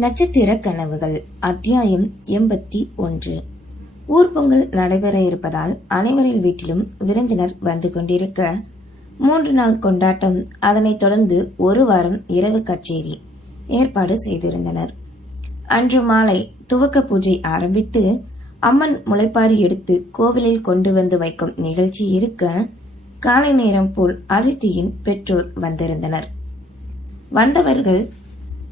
நட்சத்திர கனவுகள் அத்தியாயம் 81. ஊர்பொங்கல் நடைபெற இருப்பதால் அனைவரின் வீட்டிலும் விருந்தினர் வந்து கொண்டிருக்க 3 நாள் கொண்டாட்டம், அதனைத் தொடர்ந்து 1 வாரம் இரவு கச்சேரி ஏற்பாடு செய்திருந்தனர். அன்று மாலை துவக்க பூஜை ஆரம்பித்து அம்மன் முளைப்பாரி எடுத்து கோவிலில் கொண்டு வந்து வைக்கும் நிகழ்ச்சி இருக்க, காலை நேரம் போல் அதித்தியின் பெற்றோர் வந்திருந்தனர். வந்தவர்கள்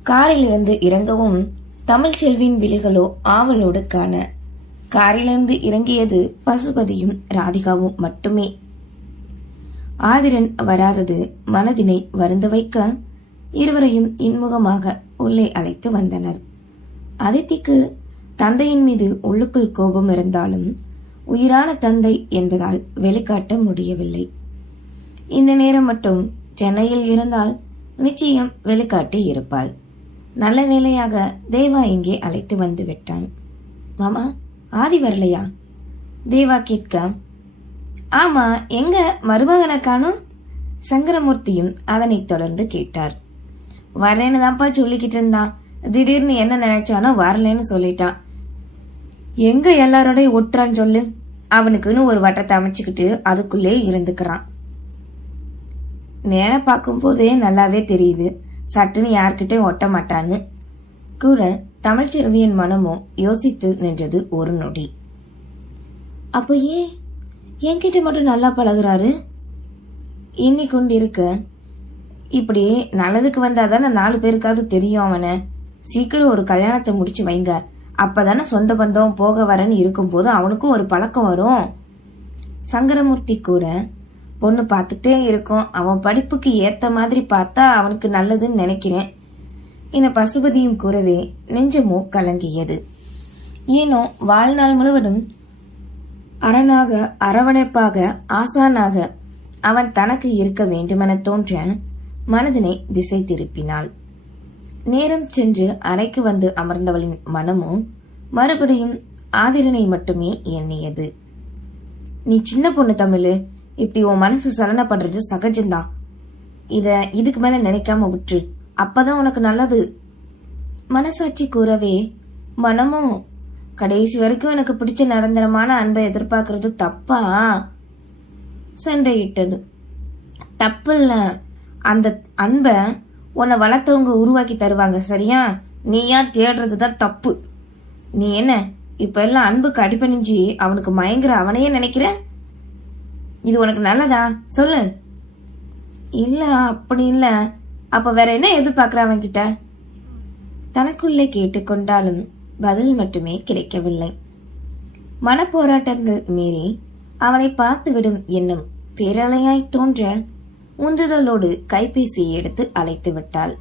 காரிலிருந்து இறங்கவும் தமிழ்ச்செல்வியின் விழிகளோ ஆவலோடு காண, காரிலிருந்து இறங்கியது பசுபதியும் ராதிகாவும் மட்டுமே. ஆதிரன் வராதது மனதினை வருந்த வைக்க இருவரையும் இன்முகமாக உள்ளே அழைத்து வந்தனர். அதித்திக்கு தந்தையின் மீது உள்ளுக்குள் கோபம் இருந்தாலும் உயிரான தந்தை என்பதால் வெளிக்காட்ட முடியவில்லை. இந்த நேரம் மட்டும் சென்னையில் இருந்தால் நிச்சயம் வெளிக்காட்டி இருப்பாள். நல்ல வேளையாக தேவா இங்கே அழைத்து வந்து விட்டான். மாமா, ஆதி வரலையா? தேவா கேட்க, ஆமா, எங்க மருமகனை காணோம்? சங்கரமூர்த்தியும் அதனைத் தொடர்ந்து கேட்டார். வரேன்னு தான்ப்பா சொல்லிக்கிட்டு இருந்தான். திடீர்னு என்ன நினைச்சானோ வரலன்னு சொல்லிட்டான். எங்க எல்லாரோடையும் ஒட்டுறான்னு சொல்லு. அவனுக்குன்னு ஒரு வட்டத்தை அமைச்சுக்கிட்டு அதுக்குள்ளே இருந்துக்கிறான். நேரம் பார்க்கும் போதே நல்லாவே தெரியுது, சட்டுன்னு யார்கிட்டையும் ஒட்ட மாட்டான்னு கூற தமிழ்ச்செல்வியின் மனமோ யோசித்து நின்றது ஒரு நொடி. அப்போ ஏன் என்கிட்ட மட்டும் நல்லா பழகுறாரு? எண்ணிக்கொண்டிருக்க, இப்படி நல்லதுக்கு வந்தாதானே 4 பேருக்காவது தெரியும் அவனை. சீக்கிரம் ஒரு கல்யாணத்தை முடிச்சு வைங்க, அப்பதானே சொந்த பந்தம் போக வரன்னு இருக்கும் போது அவனுக்கும் ஒரு பழக்கம் வரும். சங்கரமூர்த்தி கூற, பொண்ணு பார்த்துட்டே இருக்கும், அவன் படிப்புக்கு ஏத்த மாதிரி பார்த்தா அவனுக்கு நல்லதுன்னு நினைக்கிறேன். இந்த பசுபதியும் கூறவே நெஞ்சமோ கலங்கியது. ஏனோ வாழ்நாள் முழுவதும் அரணாக, அரவணைப்பாக, ஆசானாக அவன் தனக்கு இருக்க வேண்டுமென தோன்ற மனதினை திசை திருப்பினாள். நேரம் சென்று அறைக்கு வந்து அமர்ந்தவளின் மனமோ மறுபடியும் ஆதிரனை மட்டுமே எண்ணியது. நீ சின்ன பொண்ணு தமிழ், இப்படி உன் மனசு சலனப்படுறது சகஜம்தான். இதுக்கு மேல நினைக்காம விட்டு, அப்பதான் உனக்கு நல்லது. மனசாட்சி கூறவே மனமும், கடைசி வரைக்கும் எனக்கு பிடிச்ச நிரந்தரமான அன்பை எதிர்பார்க்கறது தப்பா? சண்டையிட்டது. தப்பு இல்ல, அந்த அன்பை உன்னை வளர்த்தவங்க உருவாக்கி தருவாங்க, சரியா? நீயா தேடுறதுதான் தப்பு. நீ என்ன இப்ப எல்லாம் அன்புக்கு அடிபணிஞ்சு அவனுக்கு மயங்குற அவனையே நினைக்கிற? இது உனக்கு நல்லதா சொல்லு. இல்ல, அப்படி இல்ல. அப்ப வேற என்ன எதிர்பார்க்கிற அவன் கிட்ட? தனக்குள்ளே கேட்டுக்கொண்டாலும் பதில் மட்டுமே கிடைக்கவில்லை. மனப்போராட்டங்கள் மீறி அவனை பார்த்து விடும் எண்ணம் பேரலையாய் தோன்ற உந்துதலோடு கைபேசியை எடுத்து அழைத்து விட்டாள்.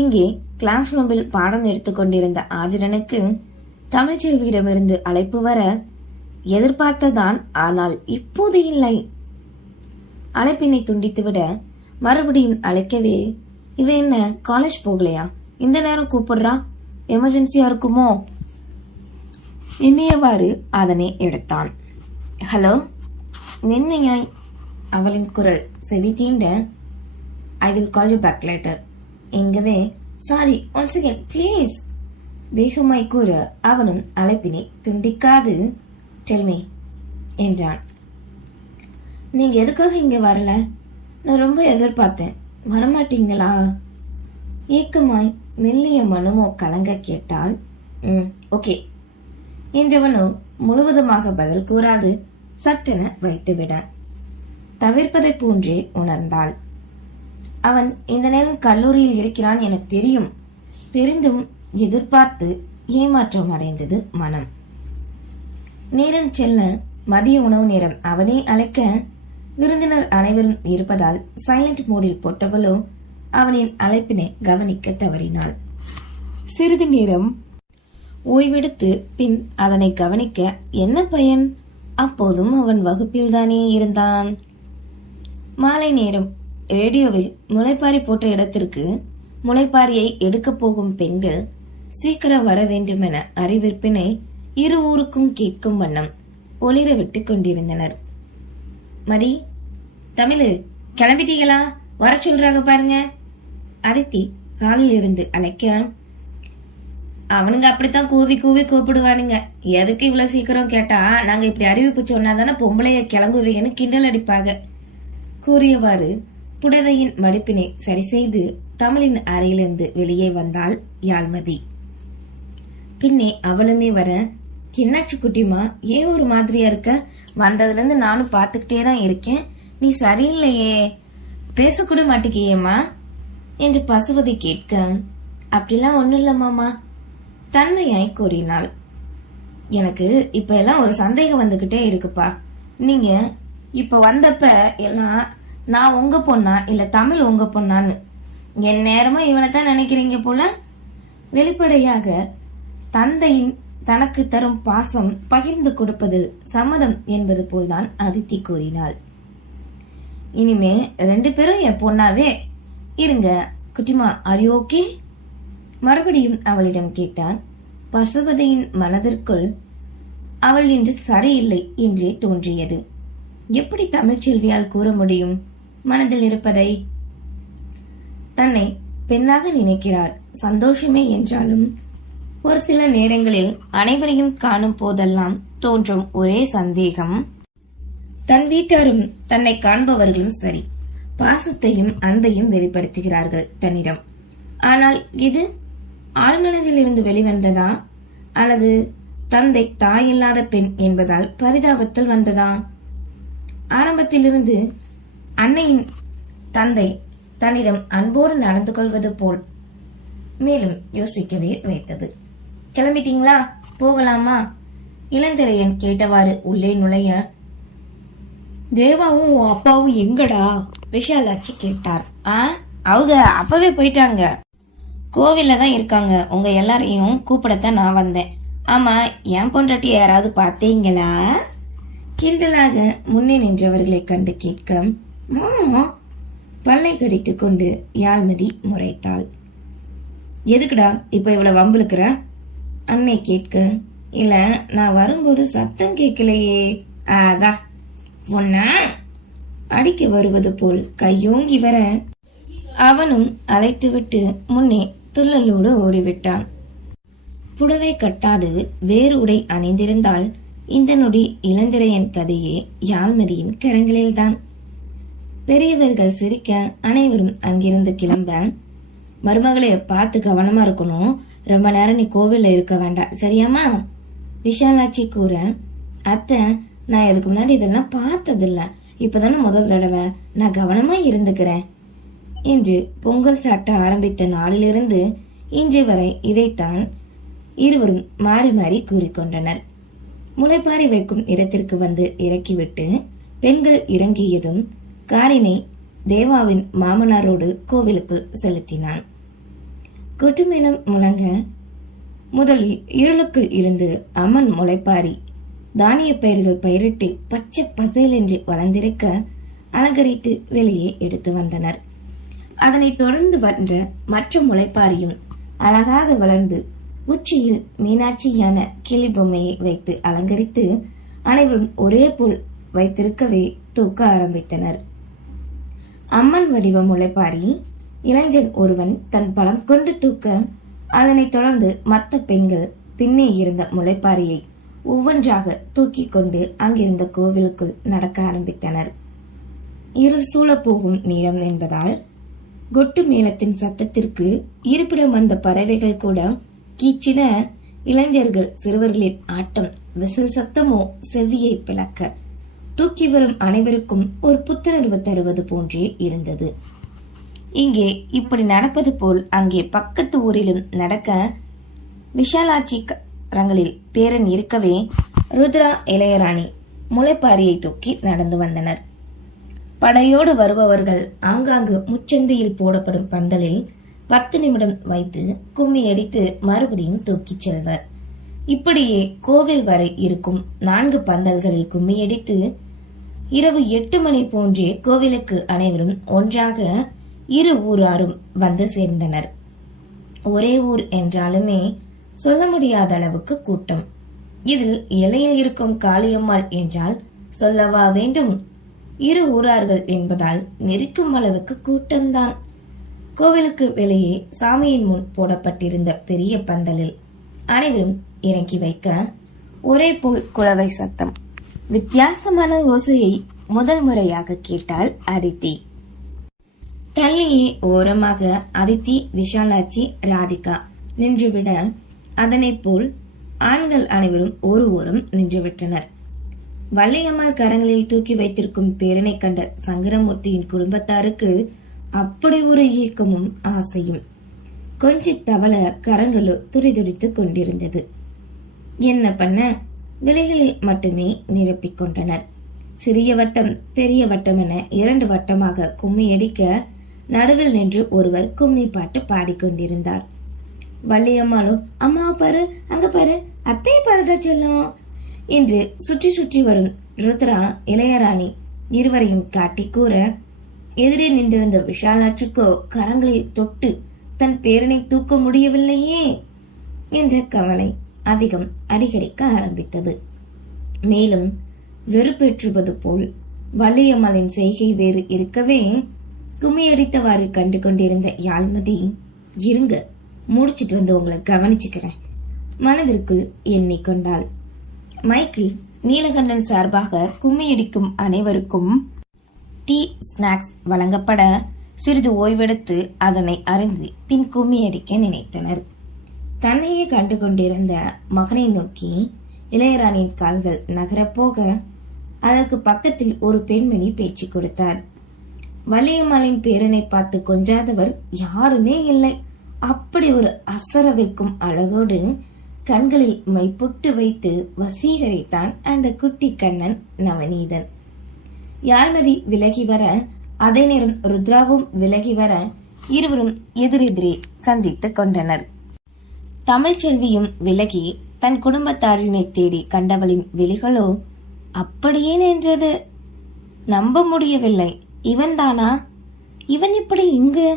இங்கே கிளாஸ் ரூமில் பாடம் எடுத்துக்கொண்டிருந்த ஆதிரனுக்கு தமிழ்ச்செல்வியிடமிருந்து அழைப்பு வர எதிர்பார்த்ததான், ஆனால் இப்போது இல்லை. அழைப்பினை துண்டித்துவிட மறுபடியும் அழைக்கவே, இவ என்ன காலேஜ் போகலையா? இந்த நேரம் கூப்பிடுறா, எமர்ஜென்சியா இருக்குமோ? எண்ணியவாறு அதனை எடுத்தான். ஹலோ, நின்னையாய் அவளின் குரல் செவி தீண்ட, I will call you back later. Anyway, sorry, once again please வேகமாய் கூற அவனும் அழைப்பினை துண்டிக்காது, டெல்மி என்றான். நீங்க எதுக்காக இங்க வரல? நான் ரொம்ப எதிர்பார்த்தேன், வரமாட்டீங்களா? ஏக்கமாய் மெல்லிய மனமோ கலங்க கேட்டால், ஓகே என்றவனோ முழுவதுமாக பதில் கூறாது சட்டென வைத்துவிட தவிர்ப்பதை போன்றே உணர்ந்தாள். அவன் இந்த நேரம் கல்லூரியில் இருக்கிறான் என தெரிந்தும் எதிர்பார்த்து ஏமாற்றம் அடைந்தது மனம். நேரம் செல்ல மதிய உணவு நேரம் அவனே அழைக்க, விருந்தினர் அனைவரும் இருப்பதால் சைலண்ட் மோடில் போட்டவளோ அவனின் அழைப்பினை கவனிக்க தவறினாள். சிறிது நேரம் ஓய்வெடுத்து பின் அதனை கவனிக்க என்ன பயன்? அப்போதும் அவன் வகுப்பில் தானே இருந்தான். மாலை நேரம் ரேடியோவில் முளைப்பாரி போட்ட இடத்திற்கு முளைப்பாரியை எடுக்க போகும் பெண்கள் சீக்கிரம் வர வேண்டுமென அறிவிப்பினை இரு ஊருக்கும் கேட்கும் வண்ணம் ஒளிர விட்டு கொண்டிருந்தனர். மதி, தமிழு, கிளம்பிட்டீங்களா? வர சொல்றாங்க பாருங்க. அதித்தி காலில் இருந்து அழைக்க, அவனுங்க அப்படித்தான் கூவி கூவி கூப்பிடுவானுங்க. எதுக்கு இவ்வளவு சீக்கிரம் கேட்டா, நாங்க இப்படி அறிவிப்பு சொன்னாதானே பொம்பளைய கிளம்புவீங்கன்னு கிண்டல் அடிப்பாங்க கூறியவாறு புடவையின் மடிப்பினை சரி செய்து தமிழின் அறையிலிருந்து வெளியே வந்தாள் யாழ்மதி. பின்னே அவளுமே வர, என்னாச்சு குட்டிமா, ஏன் ஒரு மாதிரியா இருக்க? வந்ததுல இருந்து நானும் பாத்துக்கிட்டே தான் இருக்கேன், நீ சரியில்லையே, பேசக்கூட மாட்டேங்கியேம்மா என்று பசுவதி கேட்க, அப்படிலாம் ஒண்ணும் இல்ல மாமா, தன்மையாய் கூறினாள். எனக்கு இப்ப எல்லாம் ஒரு சந்தேகம் வந்துகிட்டே இருக்குப்பா. நீங்க இப்ப வந்தப்ப எல்லாம் நான் உங்க பொண்ணா இல்ல தமிழ் உங்க பொண்ணான்னு என் நேரமா இவனைத்தான் நினைக்கிறீங்க போல. வெளிப்படையாக தந்தையின் தனக்கு தரும் பாசம் பகிர்ந்து கொடுப்பதில் சம்மதம் என்பது போல்தான் அதித்தி கூறினாள். இனிமே 2 பேரும் என் பொண்ணாவே இருங்க குட்டிமா, ஆர் யூ ஓகே? மறுபடியும் அவளிடம் கேட்டான். பசுபதியின் மனதிற்குள் அவள் இன்று சரியில்லை என்றே தோன்றியது. எப்படி தமிழ்ச்செல்வியால் கூற முடியும் மனதில் இருப்பதை? தன்னை பெண்ணாக நினைக்கிறார், சந்தோஷமே என்றாலும் ஒரு சில நேரங்களில் அனைவரையும் காணும் போதெல்லாம் தோன்றும் ஒரே சந்தேகம், தன் வீட்டாரும் தன்னை காண்பவர்களும் சரி பாசத்தையும் அன்பையும் வெளிப்படுத்துகிறார்கள் தன்னிடம். ஆனால் இது ஆழ்மனதில் இருந்து வெளிவந்ததா அல்லது தந்தை தாயில்லாத பெண் என்பதால் பரிதாபத்தில் வந்ததா? ஆரம்பத்திலிருந்து அன்னையின் தந்தை தன்னிடம் அன்போடு நடந்து கொள்வது போல் மேலும் யோசிக்கவே வைத்தது. கிளம்பிட்டீங்களா, போகலாமா? இளந்திரையன் கேட்டவாறு உள்ளே நுழைய, தேவாவும் அப்பாவும் எங்கடா? விஷாலாட்சி கேட்டார். அவங்க அப்பவே போயிட்டாங்க, கோவில்ல தான் இருக்காங்க. உங்க எல்லாரையும் கூப்பிடத்தான் நான் வந்தேன். ஆமா, என் பொண்டாட்டி யாராவது பார்த்தீங்களா? கிண்டலாக முன்னே நின்றவர்களை கண்டு கேட்க, பல்லை கடித்துக் கொண்டு யாழ்மதி முறைத்தாள். எதுக்குடா இப்ப இவ்வளவு வம்பிழுக்கிற? அன்னை கேட்க, இல்ல நான் வரும்போது சத்தம் கேட்கலையே, அதான் பொண்ண அடிக்க வருவது போல் கையோங்கி வர அவனும் அழைத்துவிட்டு முன்னே துள்ளலோடு ஓடிவிட்டான். புடவை கட்டாது வேறு உடை அணிந்திருந்தால் இந்த நொடி இளந்திரையன் கதையே யாழ்மதியின் கரங்களில்தான். பெரியவர்கள் சிரிக்க அனைவரும் அங்கிருந்து கிளம்ப, மருமகளை பார்த்து கவனமா இருக்கணும், ரொம்ப நேரம் நீ கோவில்ல இருக்க வேண்டாம், சரியாமா? விஷாலாட்சி கூற, அத்தை நான் இதுக்கு முன்னாடி இதெல்லாம் பார்த்ததில்ல, இப்பதானே முதல் தடவை, நான் கவனமா இருந்துக்கிறேன் என்று பொங்கல் சாட்ட ஆரம்பித்த நாளிலிருந்து இன்று வரை இதைத்தான் இருவரும் மாறி மாறி கூறிக்கொண்டனர். முளைப்பாரி வைக்கும் இடத்திற்கு வந்து இறக்கிவிட்டு பெண்கள் இறங்கியதும் காரினை தேவாவின் மாமனாரோடு கோவிலுக்குள் செலுத்தினான். கொட்டுமேளம் முழங்க முதலில் இருளுக்குள் இருந்து அம்மன் முளைப்பாரி தானிய பயிர்கள் பயிரிட்டு பச்சை பசேல் என்று வளர்ந்திருக்க அலங்கரித்து வெளியே எடுத்து வந்தனர். அதனைத் தொடர்ந்து வந்த மற்ற முளைப்பாரியும் அழகாக வளர்ந்து உச்சியில் மீனாட்சியான கிளி பொம்மையை வைத்து அலங்கரித்து அனைவரும் ஒரே போல் வைத்திருக்கவே தூக்க ஆரம்பித்தனர். அம்மன் வடிவ முளைப்பாரி இளைஞன் ஒருவன் தன் பலம் கொண்டு தூக்க, அதனைத் தொடர்ந்து மற்ற பெண்கள் பின்னே இருந்த முளைப்பாரியை ஒவ்வொன்றாக தூக்கி கொண்டு அங்கிருந்த கோவிலுக்குள் நடக்க ஆரம்பித்தனர். இருள் சூழப்போகும் நேரம் என்பதால் கொட்டு மேளத்தின் சத்தத்திற்கு இருப்பிடம் வந்த பறவைகள் கூட கீச்சின. இளைஞர்கள் சிறுவர்களின் ஆட்டம் விசில் சத்தமோ செவ்வியை பிளக்க தூக்கி வரும் அனைவருக்கும் ஒரு புத்துணர்வு தருவது போன்றே இருந்தது. இங்கே இப்படி நடப்பது போல் அங்கே பக்கத்து ஊரிலும் நடக்க விஷாலாட்சி ரங்களில் பேரன் இருக்கவே ருத்ரா இளையராணி முளைப்பாரியை தூக்கி நடந்து வந்தனர். படையோடு வருபவர்கள் ஆங்காங்கு முச்சந்தையில் போடப்படும் பந்தலில் 10 நிமிடம் வைத்து கும்மி அடித்து மறுபடியும் தூக்கிச் செல்வர். இப்படியே கோவில் வரை இருக்கும் 4 பந்தல்களில் கும்மியடித்து இரவு 8 மணி போன்றே கோவிலுக்கு அனைவரும் ஒன்றாக இரு ஊராரும் வந்து சேர்ந்தனர். ஒரே ஊர் என்றாலுமே சொல்ல முடியாத அளவுக்கு கூட்டம். இதில் எல்லையில் இருக்கும் காளியம்மாள் என்றால் சொல்லவா வேண்டும்? இரு ஊரார்கள் என்பதால் நெருக்கும் அளவுக்கு கூட்டம்தான். கோவிலுக்கு வெளியே சாமியின் முன் போடப்பட்டிருந்த பெரிய பந்தலில் அனைவரும் இறங்கி வைக்க ஒரே போல் குளவை சத்தம். வித்தியாசமான ஓசையை முதல் முறையாக கேட்டாள் அதித்தி. தள்ளியே ஓரமாக அதித்தி, விஷாலாட்சி, ராதிகா நின்றுவிட அதனை போல் ஆண்கள் அனைவரும் ஒரு ஓரம் நின்றுவிட்டனர். வள்ளியம்மாள் கரங்களில் தூக்கி வைத்திருக்கும் பேரனை கண்ட சங்கரமூர்த்தியின் குடும்பத்தாருக்கு அப்படி ஒரு ஏக்கமும் ஆசையும். கொஞ்சி தவள கரங்களோ துடிதுடித்துக் கொண்டிருந்தது. என்ன பண்ண, விலைகளில் மட்டுமே நிரப்பிக் கொண்டனர். சிறிய வட்டம், பெரிய வட்டம் என 2 வட்டமாக கும்மியடிக்க நடுவில் நின்று ஒருவர் கும்மி பாட்டு பாடிக்கொண்டிருந்தார். வள்ளியம்மாளோ, அம்மாவை பாரு, அங்க பாரு, அத்தையை பாருடா செல்லும் என்று சுற்றி சுற்றி வரும் ருத்ரா, இளையராணி இருவரையும் காட்டி கூற, எதிரே நின்றிருந்த விஷாலாட்சிக்கோ கரங்களில் தொட்டு தன் பேரனை தூக்க முடியவில்லையே என்ற கவலை அதிகம் அதிகரிக்க ஆரம்பித்தது. மேலும் வெறுப்பேற்றுவது போல் வள்ளியம்மாளின் செய்கை வேறு இருக்கவே கும்மியடித்தவாறு கண்டு கொண்டிருந்த யாழ்மதி, இருங்க, முடிச்சிட்டு வந்து உங்களை கவனிச்சுக்கிறேன் மனதிற்குள் எண்ணிக்கொண்டாள். மைக்கில் நீலகண்டன் சார்பாக கும்மியடிக்கும் அனைவருக்கும் டீ, ஸ்நாக்ஸ் வழங்கப்பட சிறிது ஓய்வெடுத்து அதனை அறிந்து பின் கும்மியடிக்க நினைத்தனர். தன்னையே கண்டு கொண்டிருந்த மகனை நோக்கி இளையராணியின் கால்கள் நகரப்போக அதற்கு பக்கத்தில் ஒரு பெண்மணி பேச்சு கொடுத்தார். வள்ளியம்மாளின் பேரனை பார்த்து கொஞ்சாதவர் யாருமே இல்லை. அப்படி ஒரு அசர வைக்கும் அழகோடு கண்களில் மைப்பொட்டு வைத்து வசீகரித்தான் அந்த குட்டி கண்ணன் நவநீதன். யாழ்மதி விலகி வர, அதே நேரம் ருத்ராவும் விலகி வர இருவரும் எதிரெதிரே சந்தித்துக் கொண்டனர். தமிழ்ச்செல்வியும் விலகி தன் குடும்பத்தாரினை தேடி கண்டவளின் விழிகளோ அப்படியே நின்றது. நம்ப முடியவில்லை. இவன்தானா? இவன் இப்படி இங்கு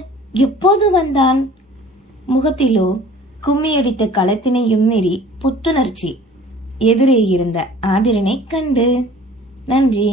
எப்போது வந்தான்? முகத்திலோ கும்மியடித்த களைப்பினையும் மீறி புத்துணர்ச்சி. எதிரே இருந்த ஆதிரனை கண்டு. நன்றி.